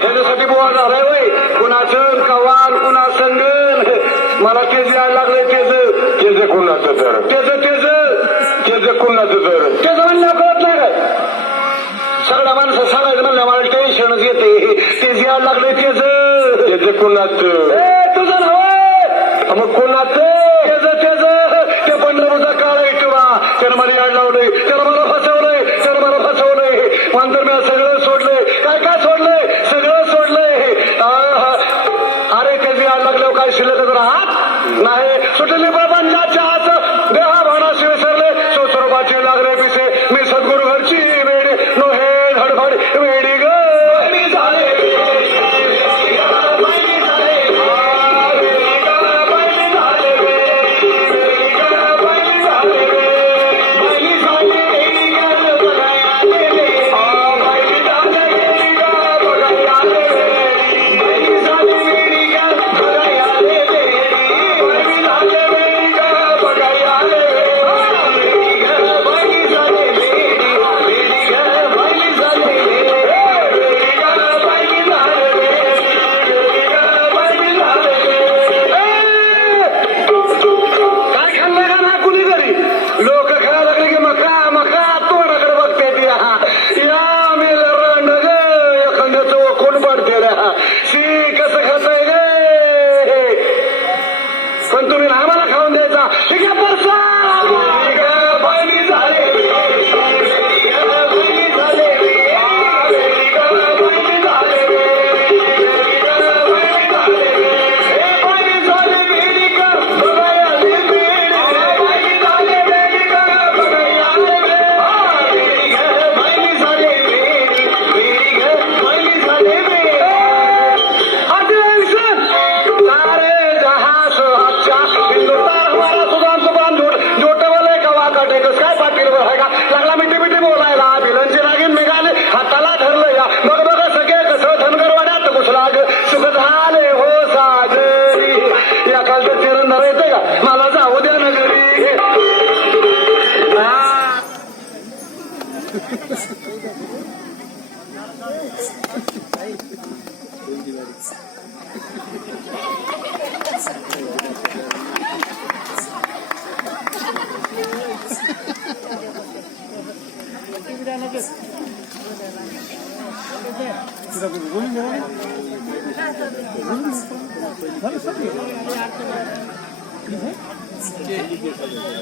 त्याच्यासाठी बोवा झालाय वय कुणाचं कवाल कुणा संगण मला तेच यायला लागलंय तेज कुणाचं तर तेज कुणाचं तर तेच म्हणलं कळत नाही काय सगळ्या माणसं सांगायचं म्हणलं मला टेन्शनच येते तेच यायला लागलंय तेज कुणाचं तुझं नव्हे मग कुणाचं तेज ते पंढरपूरचा काळा इटवा त्यानं मला याड लावलंय त्याला मला फसवलंय नंतर मी सगळं सोडलंय काय सोडलंय सगळं सोडलंय अरे त्याची याड लागल्यावर काय शिल्लक राहत नाही सुटले बाबांच्या हात देहा भावनाशी विसरले स्वस्वरूपाचे लागले पिसे मी सद्गुरु घरची वेडी नो हे धडफड वेडी ग पण तुम्ही आम्हाला खाऊन द्यायचा ठीक आहे परसा मला जाऊ द्या ना घरी